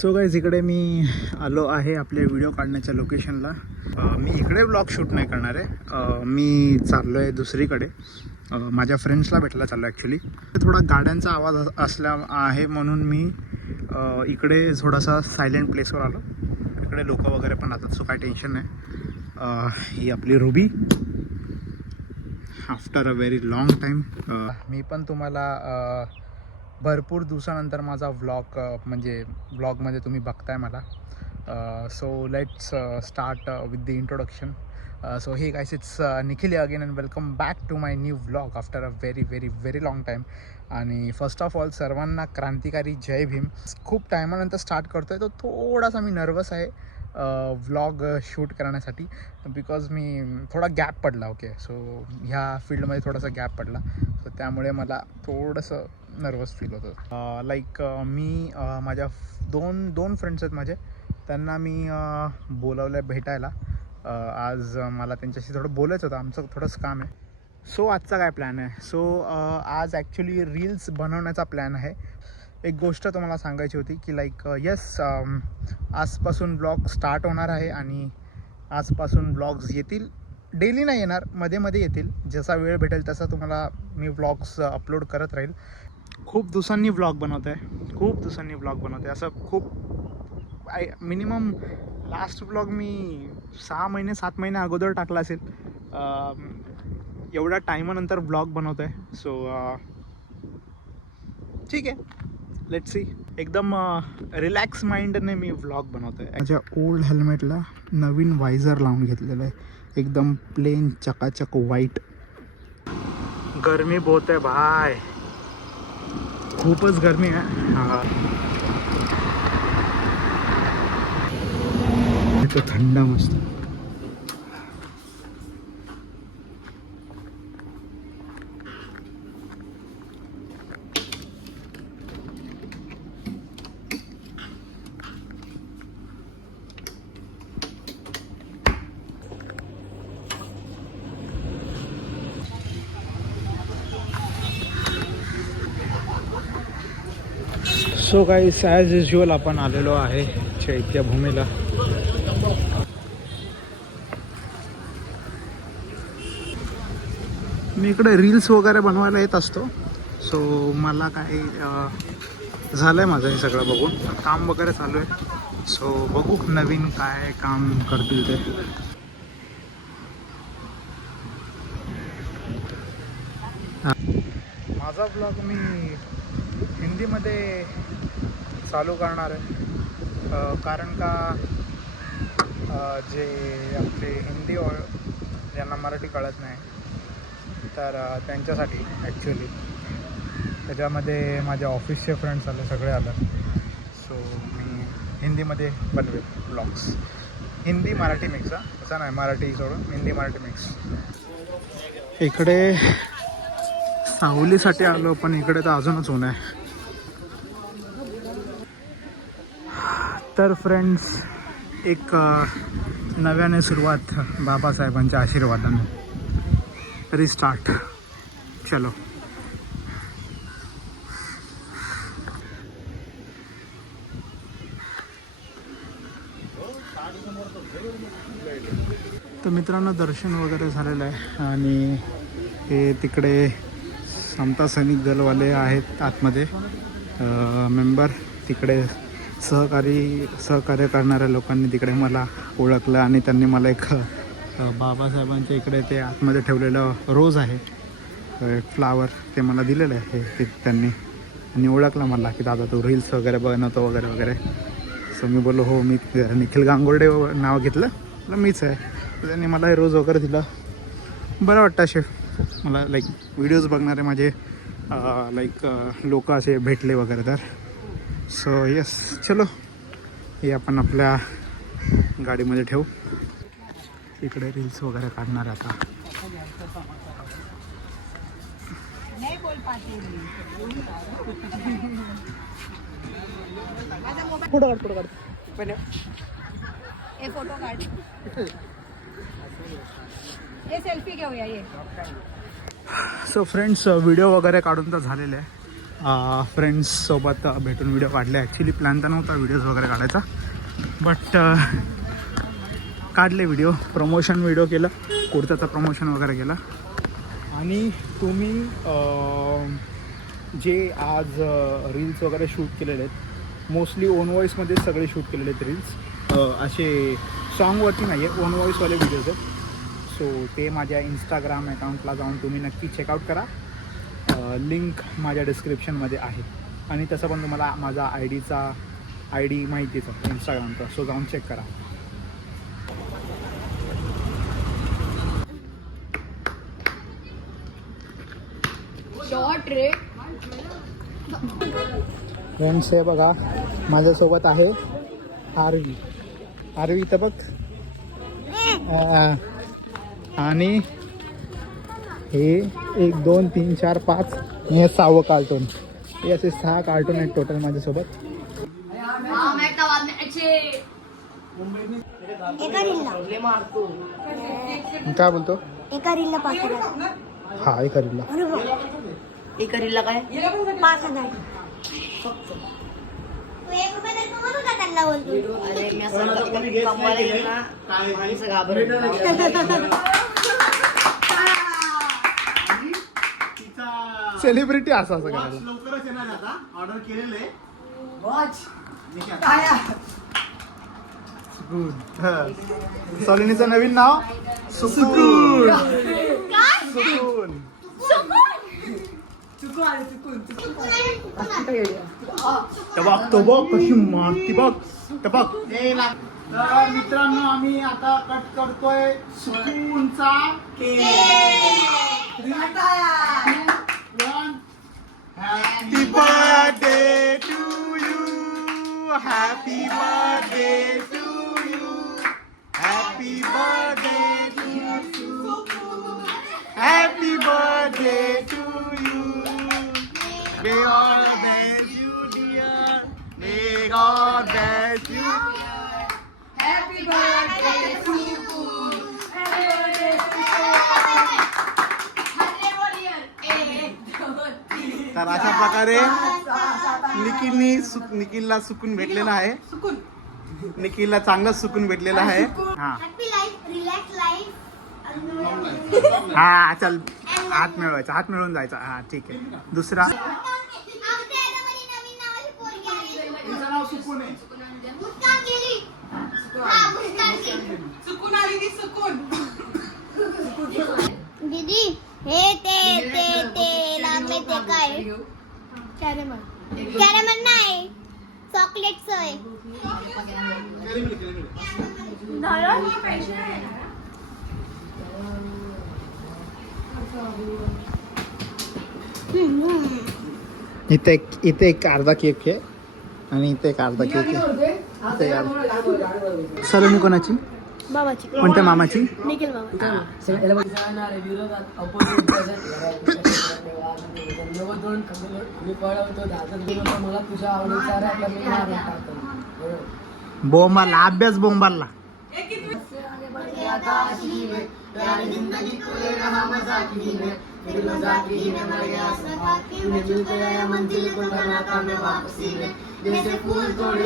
So guys इकडे मी आलो आहे आपले व्हिडिओ काढण्याच्या लोकेशनला. मी इकडे ब्लॉग शूट नाही करणार आहे. मी चाललो आहे दुसरीकडे. माझ्या फ्रेंड्सला भेटायला चाललो आहे ॲक्च्युली. थोडा गाड्यांचा आवाज असल्या आहे म्हणून मी इकडे थोडासा सायलेंट प्लेसवर आलो. इकडे लोक वगैरे पण राहतात, सो काय टेन्शन नाही. ही आपली Ruby after a very long time. मी पण तुम्हाला भरपूर दिवसानंतर माझा व्लॉग म्हणजे व्लॉगमध्ये तुम्ही बघताय मला. So let's start with the introduction. So hey guys, it's Nikhil again and welcome back to my new vlog after a very very very long time. आणि फर्स्ट ऑफ ऑल सर्वांना क्रांतिकारी जय भीम. खूप टायमानंतर स्टार्ट करतो आहे, तो थोडासा मी नर्वस आहे व्लॉग शूट करण्यासाठी, बिकॉज मी थोडा गॅप पडला. ओके, सो ह्या फील्डमध्ये थोडासा गॅप पडला, सो त्यामुळे मला थोडंसं नर्वस फील होतं. लाईक मी माझ्या दोन फ्रेंड्स आहेत माझे, त्यांना मी बोलावलं भेटायला. आज मला त्यांच्याशी थोडं बोलायचं होतं, आमचं थोडंसं काम आहे. सो आजचा काय प्लॅन आहे? सो आज ॲक्च्युली रील्स बनवण्याचा प्लॅन आहे. एक गोष्ट तुम्हाला सांगायची होती की लाईक येस, आजपासून ब्लॉग स्टार्ट होणार आहे आणि आजपासून ब्लॉग्स येतील. डेली नाही येणार, मध्ये मध्ये येतील. जसा वेळ भेटेल तसा तुम्हाला मी व्लॉग्स अपलोड करत राहील. खूप दिवसांनी व्लॉग बनवतो आहे, असं खूप मिनिमम लास्ट व्लॉग मी 6-7 महिने अगोदर टाकला असेल. एवढ्या टायमानंतर व्लॉग बनवतो आहे. सो ठीक आहे, लेट्स सी. एकदम रिलॅक्स माइंडने मी व्लॉग बनवतो आहे. माझ्या ओल्ड हेल्मेटला नवीन वायझर लावून घेतलेलं आहे, एकदम प्लेन चकाचक व्हाईट. गरमी बहुत आहे भाई, खूपच गरमी आहे. इथं थंड मस्त. सो गाईस, ॲज युज्युअल आपण आलेलो आहे चैत्यभूमीला. मी इकडे रील्स वगैरे बनवायला येत असतो. सो मला काही झालं आहे माझं हे सगळं बघून. काम वगैरे चालू आहे, सो बघू नवीन काय काम करतील ते. माझा ब्लॉग मी हिंदीमध्ये चालू करणार आहे, कारण का जे आपले हिंदी ज्यांना मराठी कळत नाही तर त्यांच्यासाठी ॲक्च्युली. त्याच्यामध्ये माझ्या ऑफिसचे फ्रेंड्स आले, सगळे आले. सो मी हिंदीमध्ये बनवेल ब्लॉग्स. हिंदी मराठी मिक्स, असं नाही मराठी सोडून हिंदी मराठी मिक्स. इकडे सावलीसाठी आलो, पण इकडे तर अजूनच ऊन आहे. तर फ्रेंड्स, एक नव्याने सुरुवात बाबासाहेबांच्या आशीर्वादाने. रिस्टार्ट. चलो. तर मित्रांनो, दर्शन वगैरे झालेलं आहे आणि हे तिकडे समता सैनिक दलवाले आहेत आतमध्ये मेंबर. तिकडे सहकार्य करणाऱ्या लोकांनी तिकडे मला ओळखलं आणि त्यांनी मला एक बाबासाहेबांच्या इकडे ते आतमध्ये ठेवलेलं रोज आहे, फ्लावर, ते मला दिलेलं आहे ते त्यांनी. आणि ओळखलं मला की दादा तू रील्स वगैरे बनवतो वगैरे वगैरे. सो मी बोललो हो, मी निखिल गांगोर्डे नाव घेतलं, मीच आहे. त्यांनी मला हे रोज वगैरे दिलं. बरं वाटतं असे मला, लाईक व्हिडिओज बघणारे माझे लाईक लोक असे भेटले वगैरे तर. सो येस, चलो हे आपण आपल्या गाडीमध्ये ठेवू. इकडे रील्स वगैरे काढणार आता. फोटो काढ. फोटो काढ, सेल्फी घेऊया ये. सो फ्रेंड्स, व्हिडिओ वगैरे काढून तर झालेले आहे. फ्रेंड्ससोबत भेटून व्हिडिओ काढले. ॲक्च्युली प्लॅन तर नव्हता व्हिडिओज वगैरे काढायचा, बट काढले व्हिडिओ. प्रमोशन व्हिडिओ केलं, कुर्त्याचं प्रमोशन वगैरे केलं. आणि तुम्ही जे आज रील्स वगैरे शूट केलेले आहेत, मोस्टली ओन व्हॉईसमध्ये सगळे शूट केलेले आहेत रील्स. असे सॉन्गवरती नाही आहे, ओन व्हॉईसवाले व्हिडिओज आहेत. सो ते माझ्या इंस्टाग्राम अकाउंटला जाऊन तुम्ही नक्की चेकआउट करा. लिंक माझ्या डिस्क्रिप्शनमध्ये आहे. आणि तसं पण तुम्हाला माझा आय डी माहितीच आहे इंस्टाग्रामचा, सो जाऊन चेक करा. फ्रेंड्स हे बघा, माझ्यासोबत आहे आरवी तर बघ. आणि हे 1 2 3 4 5 हे 6वं कार्टून. हे असे 6 कार्टून आहेत टोटल माझ्यासोबत. काय बोलतो? एका रीलला 5,000. हा, एका रीलला. एका रीलला काय 5,000 फक्त. 1 रुपया तरी कमवत होता त्यांना बोलतो. अरे मी असं कमवायला गेलो ना, माणसं घाबरत. सेलिब्रिटी असं करायला. लवकरच येणार आता, ऑर्डर केलेले. सलोनीचं नवीन नाव सुकून. सुकून. तो बघ कशी मारती बघ. बघ मित्रांनो, आम्ही आता कट करतोय सुकूनचा cake. Happy birthday to you. Happy birthday to you. Happy birthday to you. Happy birthday to you. May God bless you, dear. May God bless you. Happy birthday to you. Happy birthday to you. तर अशा प्रकारे निखिलला सुकून भेटलेला आहे. निखिलला चांगलाच सुकून भेटलेला आहे. हा चल, हात मिळवायचा, हात मिळवून जायचा. हा ठीक आहे. दुसरा दीदी हे ते नाम में ते काय कॅरेमल नाही, चॉकलेटचं आहे. इथे एक अर्धा केक आहे आणि इथे एक अर्धा केक आहे. सलोनी कोणाची? बाबाची. कोणत्या मामाची? निखिल मामा. बोंबाला अभ्यास बोंबाला. जैसे फूल तोड़े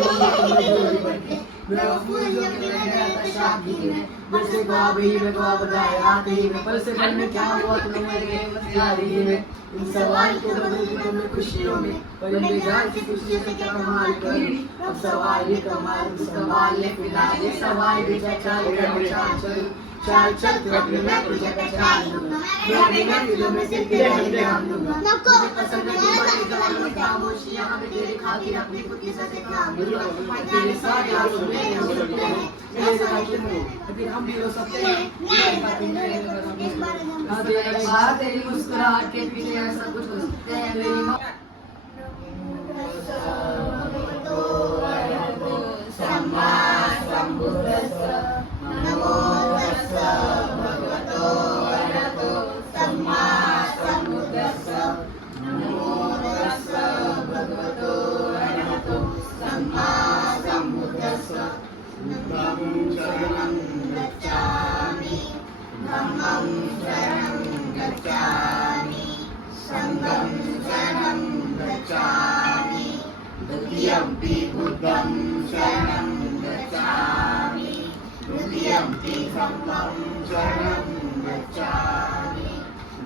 मेरा फूल जो कि मैं शादी में बरसे ख्वाब ही में ख्वाब गाए रात ही में पल से पल में क्या हुआ तुम मेरे यारी में इन सवाल को बदल दी तुम्हें खुशियों में पर बेजान की खुशियों से क्या कमाल करी. अब सवाल ये कमाल सवाल ले फिलहाल ये सवाल भी चाल कर चाल चल तू अपने मैं तुझे पहचान लूंगा. मैं फिल्मों में से तेरे नाम लूंगा. तुझे पसंद है बड़ी गालों खामोशियां हमें तेरी खातिर अपनी खुद की सजे काम लूंगा. तेरे साथ आंसू मेरे हो सकते हैं मेरे साथ तुम हो फिर हम भी हो सकते हैं. तेरी मुस्कुराहट के पीछे ऐसा कुछ हो सकता है. मेरी सम्मा संबुद्धस्स नमो तस्स भगवतो अरहतो सम्मा संबुद्धस्स नमो तस्स भगवतो अरहतो सम्मा संबुद्धस्स. बुद्धं शरणं गच्छामि धम्मं शरणं गच्छामि संघं शरणं गच्छामि द्वितीयम्पि बुद्धं शरणं गच्छामि द्वितीयम्पि संघं शरणं गच्छामि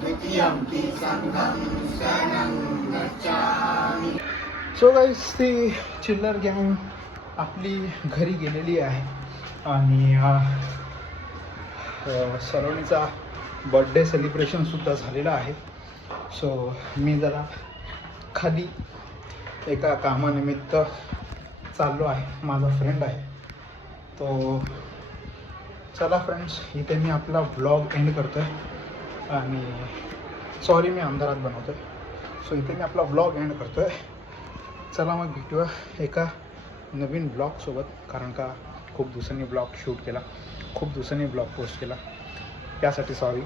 द्वितीयम्पि संघं शरणं गच्छामि. सो गाईस ती चिल्लर गँग आपली घरी गेलेली आहे आणि सलोनीचा बड्डे सेलिब्रेशनसुद्धा झालेला आहे. सो मी जरा खाली एका कामानिमित्त चाललो आहे. माझा फ्रेंड आहे तो. चला फ्रेंड्स, इथे मी आपला व्लॉग एंड करतो आहे आणि सॉरी मी अंधारात बनवतो आहे. सो इथे मी आपला व्लॉग एंड करतो आहे. चला मग भेटूया एका नवीन ब्लॉगसोबत, कारण का खूप दिवसांनी ब्लॉग शूट केला, खूप दिवसांनी ब्लॉग पोस्ट केला, त्यासाठी सॉरी.